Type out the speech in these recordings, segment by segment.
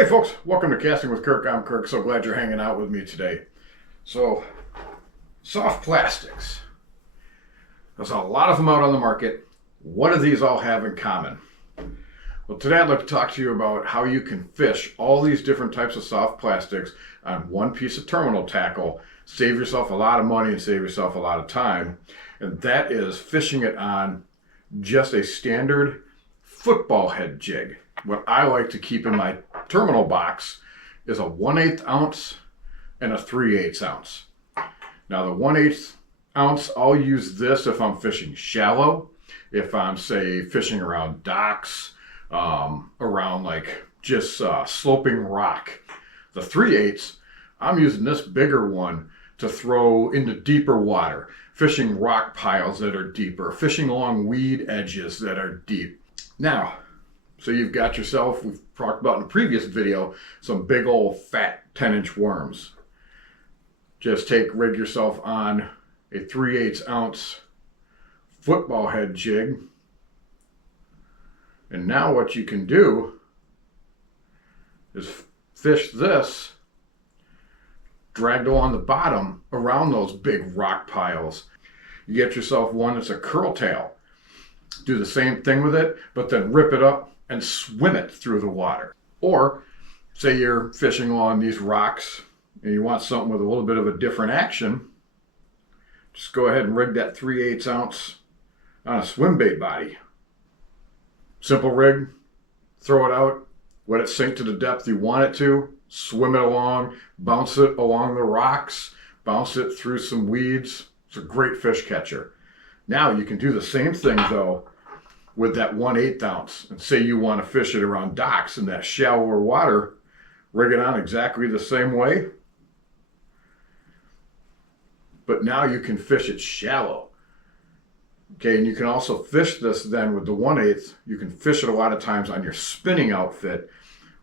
Hey folks, welcome to Casting with Kirk. I'm Kirk. So glad you're hanging out with me today. So, soft plastics. There's a lot of them out on the market. What do these all have in common? Well, today I'd like to talk to you about how you can fish all these different types of soft plastics on one piece of terminal tackle, save yourself a lot of money and save yourself a lot of time. And that is fishing it on just a standard football head jig. What I like to keep in my terminal box is a 1/8 ounce and a 3/8 ounce. Now the 1/8 ounce, I'll use this if I'm fishing shallow, if I'm say fishing around docks, around like just sloping rock. The 3/8, I'm using this bigger one to throw into deeper water, fishing rock piles that are deeper, fishing along weed edges that are deep. Now, so you've got yourself, we've talked about in a previous video, some big old fat 10-inch worms. Just rig yourself on a 3/8 ounce football head jig. And now what you can do is fish this dragged along the bottom around those big rock piles. You get yourself one that's a curl tail. Do the same thing with it, but then rip it up and swim it through the water. Or say you're fishing along these rocks and you want something with a little bit of a different action, just go ahead and rig that 3/8 ounce on a swim bait body. Simple rig, throw it out, let it sink to the depth you want it to, swim it along, bounce it along the rocks, bounce it through some weeds. It's a great fish catcher. Now you can do the same thing though with that 1/8 ounce, and say you want to fish it around docks in that shallower water, rig it on exactly the same way. But now you can fish it shallow. Okay, and you can also fish this then with the 1/8. You can fish it a lot of times on your spinning outfit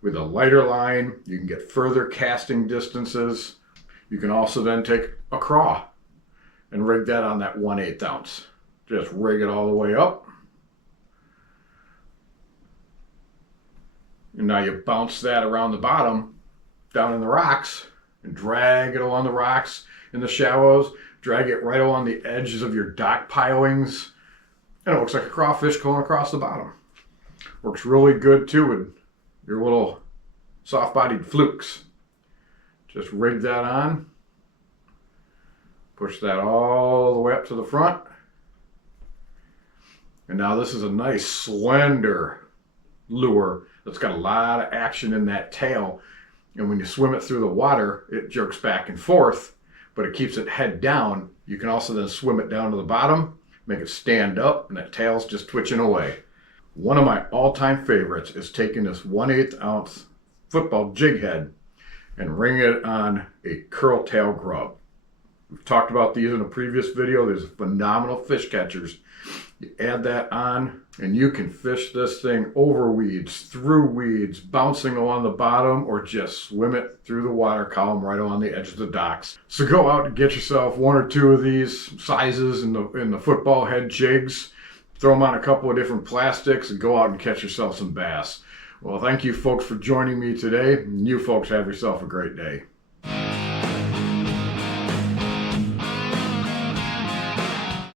with a lighter line. You can get further casting distances. You can also then take a craw and rig that on that 1/8 ounce. Just rig it all the way up. And now you bounce that around the bottom, down in the rocks, and drag it along the rocks in the shallows, drag it right along the edges of your dock pilings, and it looks like a crawfish going across the bottom. Works really good too with your little soft-bodied flukes. Just rig that on, push that all the way up to the front, and now this is a nice slender lure that's got a lot of action in that tail, and when you swim it through the water it jerks back and forth, but it keeps it head down. You can also then swim it down to the bottom, make it stand up, and that tail's just twitching away. One of my all-time favorites is taking this 1/8 ounce football jig head and ring it on a curl tail grub. We've talked about these in a previous video. There's phenomenal fish catchers. You add that on and you can fish this thing over weeds, through weeds, bouncing along the bottom, or just swim it through the water column right along the edge of the docks. So go out and get yourself one or two of these sizes in the football head jigs. Throw them on a couple of different plastics and go out and catch yourself some bass. Well, thank you folks for joining me today. And you folks have yourself a great day.